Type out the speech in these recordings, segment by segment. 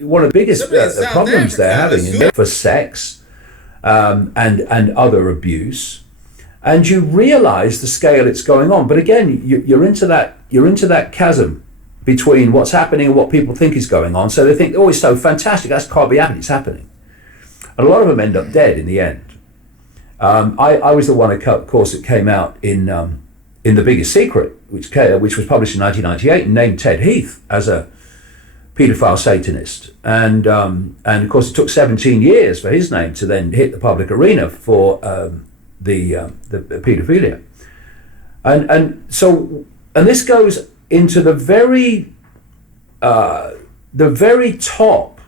one of the biggest problems they're having in for sex and other abuse, and you realise the scale it's going on. But again, you're into that chasm between what's happening and what people think is going on. So they think, oh, it's so fantastic, that can't be happening. It's happening, and a lot of them end up dead in the end. I was the one, of course, that came out in The Biggest Secret, which was published in 1998, and named Ted Heath as a paedophile Satanist, and of course it took 17 years for his name to then hit the public arena for the paedophilia, and this goes into the very top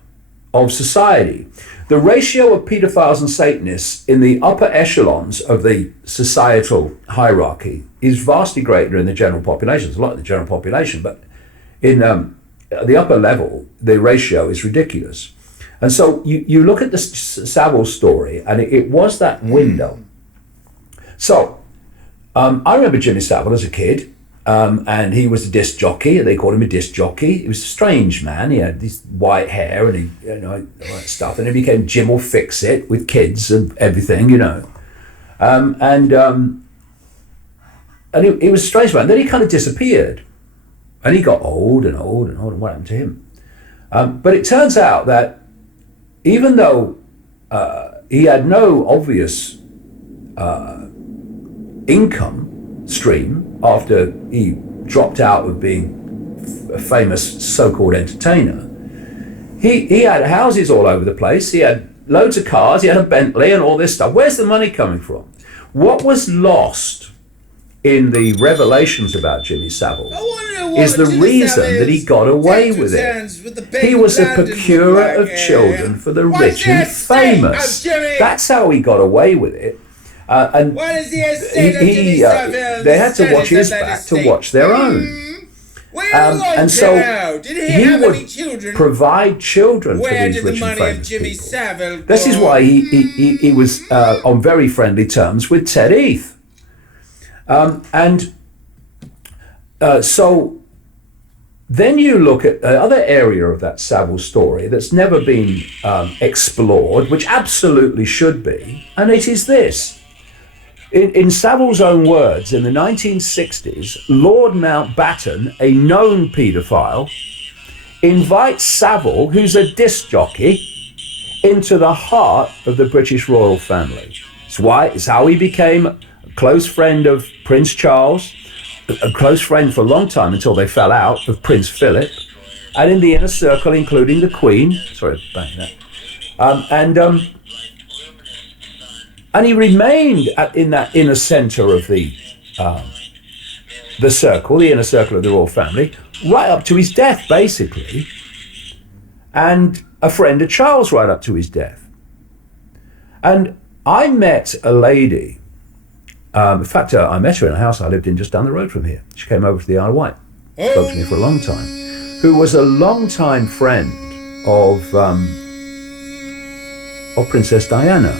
of society. The ratio of paedophiles and Satanists in the upper echelons of the societal hierarchy is vastly greater in the general population. There's a lot in the general population, but in at the upper level, the ratio is ridiculous. And so you look at the Savile story, and it was that window. So I remember Jimmy Savile as a kid, and he was a disc jockey. They called him a disc jockey. He was a strange man. He had this white hair and all that stuff. And he became Jim will fix it with kids and everything, and he was a strange man. Then he kind of disappeared. And he got old and old and old, and what happened to him? But it turns out that even though he had no obvious income stream after he dropped out of being a famous so-called entertainer, he had houses all over the place. He had loads of cars. He had a Bentley and all this stuff. Where's the money coming from? What was lost in the revelations about Jimmy Savile is the reason that he got away with it. He was a procurer of children for the rich and famous. That's how he got away with it. And they had to watch his back to watch their own. And so he would provide children for these rich and famous people. This is why he was on very friendly terms with Ted Heath. So then you look at the other area of that Savile story that's never been explored, which absolutely should be, and it is this. In Savile's own words, in the 1960s, Lord Mountbatten, a known paedophile, invites Savile, who's a disc jockey, into the heart of the British royal family. It's how he became a close friend of Prince Charles, a close friend for a long time until they fell out, of Prince Philip, and in the inner circle, including the Queen. Sorry, bang that. And he remained in that inner centre of the circle, the inner circle of the royal family, right up to his death, basically, and a friend of Charles right up to his death. And I met a lady. In fact, I met her in a house I lived in just down the road from here. She came over to the Isle of Wight, spoke to me for a long time, who was a long-time friend of Princess Diana,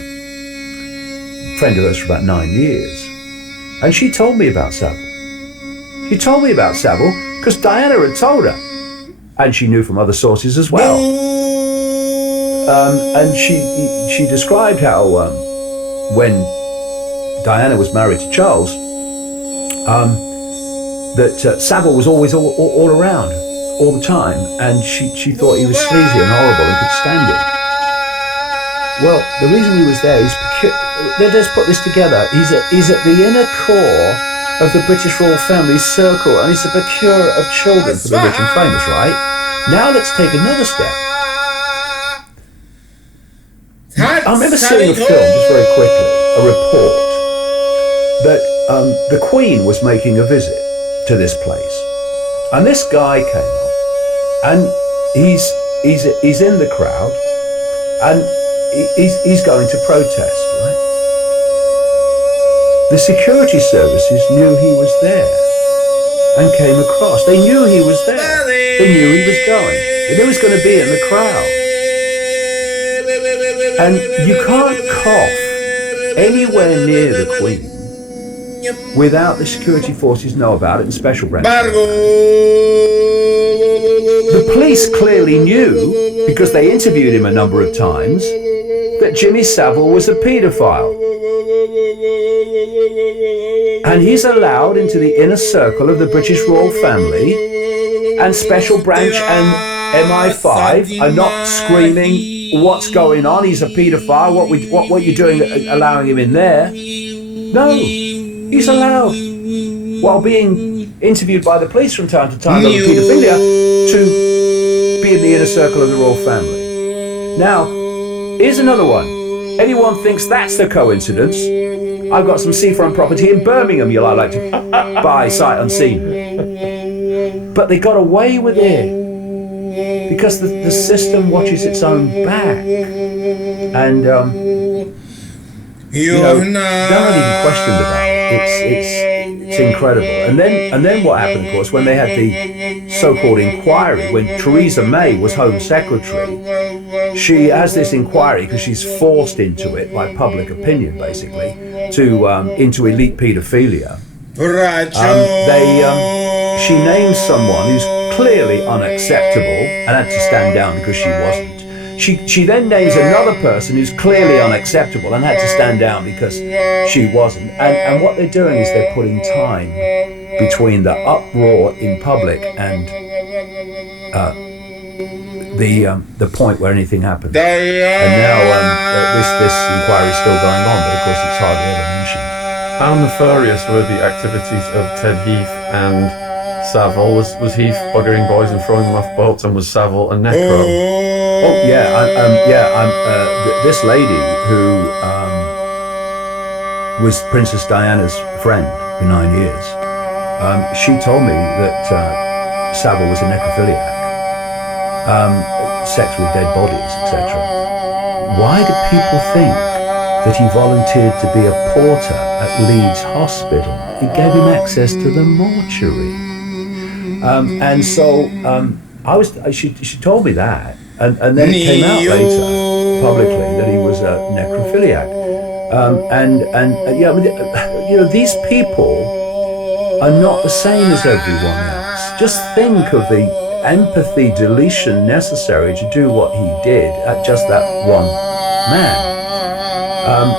friend of hers for about 9 years. And she told me about Savile. She told me about Savile because Diana had told her, and she knew from other sources as well. And she described how when Diana was married to Charles, that Savile was always all around, all the time, and she thought he was sleazy and horrible and could stand it. Well, the reason he was there is, let's put this together, he's at the inner core of the British royal family circle, and he's a procurer of children for the rich and famous, right? Now let's take another step. I remember seeing a film, just very quickly, a report, that the Queen was making a visit to this place, and this guy came up, and he's in the crowd, and he's going to protest, right? The security services knew he was there and came across. They knew he was there. They knew he was going. They knew he was going to be in the crowd. And you can't cough anywhere near the Queen without the security forces know about it and special branch. The police clearly knew, because they interviewed him a number of times, that Jimmy Savile was a paedophile. And he's allowed into the inner circle of the British royal family, and special branch and MI5 are not screaming, what's going on? He's a paedophile. What are you doing allowing him in there? No, he's allowed, while being interviewed by the police from time to time over paedophilia, to be in the inner circle of the royal family. Now, here's another one. Anyone thinks that's the coincidence? I've got some seafront property in Birmingham you'll like to buy sight unseen. But they got away with it because the system watches its own back. And, don't even question about it. It's incredible. And then what happened, of course, when they had the so-called inquiry, when Theresa May was Home Secretary, she has this inquiry because she's forced into it by public opinion, basically, into elite paedophilia. She named someone who's clearly unacceptable and had to stand down because she wasn't. She then names another person who's clearly unacceptable and had to stand down because she wasn't. And what they're doing is they're putting time between the uproar in public and the point where anything happened. And now this inquiry is still going on, but of course it's hardly ever mentioned. How nefarious were the activities of Ted Heath and Savile? Was Heath buggering boys and throwing them off boats, and was Savile a necro? This lady who was Princess Diana's friend for 9 years, she told me that Savile was a necrophiliac, sex with dead bodies, etc. Why do people think that he volunteered to be a porter at Leeds Hospital? It gave him access to the mortuary. She told me that, and then it came out later publicly that he was a necrophiliac. These people are not the same as everyone else. Just think of the empathy deletion necessary to do what he did at just that one man.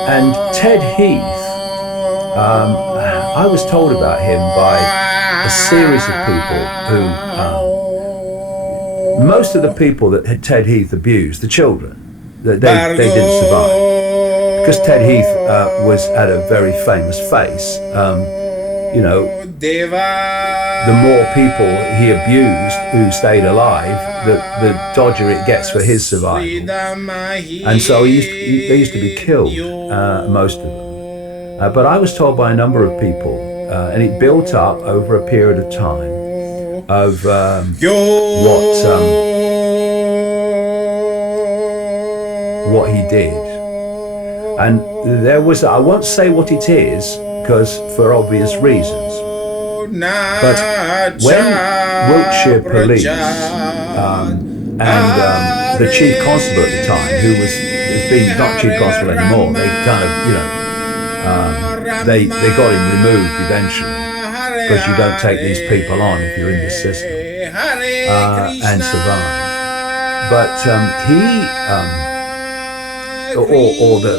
And Ted Heath, I was told about him by a series of people who, most of the people that Ted Heath abused, the children, they didn't survive. Because Ted Heath had a very famous face. The more people he abused who stayed alive, the dodgier it gets for his survival. And so they used to be killed, most of them. But I was told by a number of people, and it built up over a period of time, of what he did. And there was, I won't say what it is, because for obvious reasons, but when Wiltshire Police and the Chief Constable at the time, who has been not Chief Constable anymore, they kind of, they got him removed eventually, because you don't take these people on if you're in this system, and survive. But or the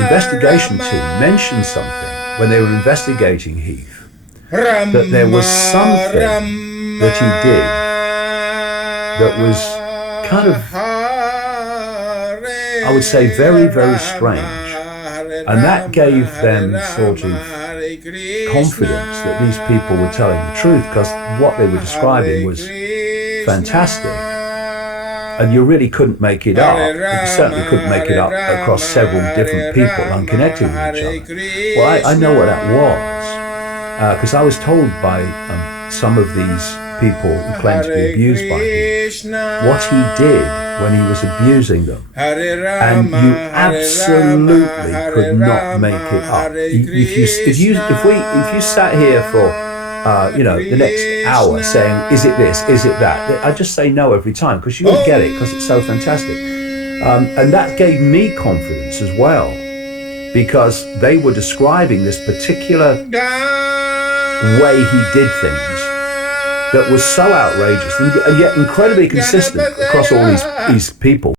investigation team mentioned something when they were investigating Heath, that there was something that he did that was kind of, I would say, very, very strange. And that gave them sort of confidence that these people were telling the truth, because what they were describing was fantastic. And you really couldn't make it up. You certainly couldn't make it up across several different people unconnected with each other. Well, I know what that was, because I was told by some of these people who claimed to be abused by him what he did when he was abusing them, and you absolutely could not make it up. If you sat here for the next hour saying, is it this, is it that? I just say no every time, because you won't get it, because it's so fantastic. And that gave me confidence as well, because they were describing this particular way he did things that was so outrageous and yet incredibly consistent across all these people.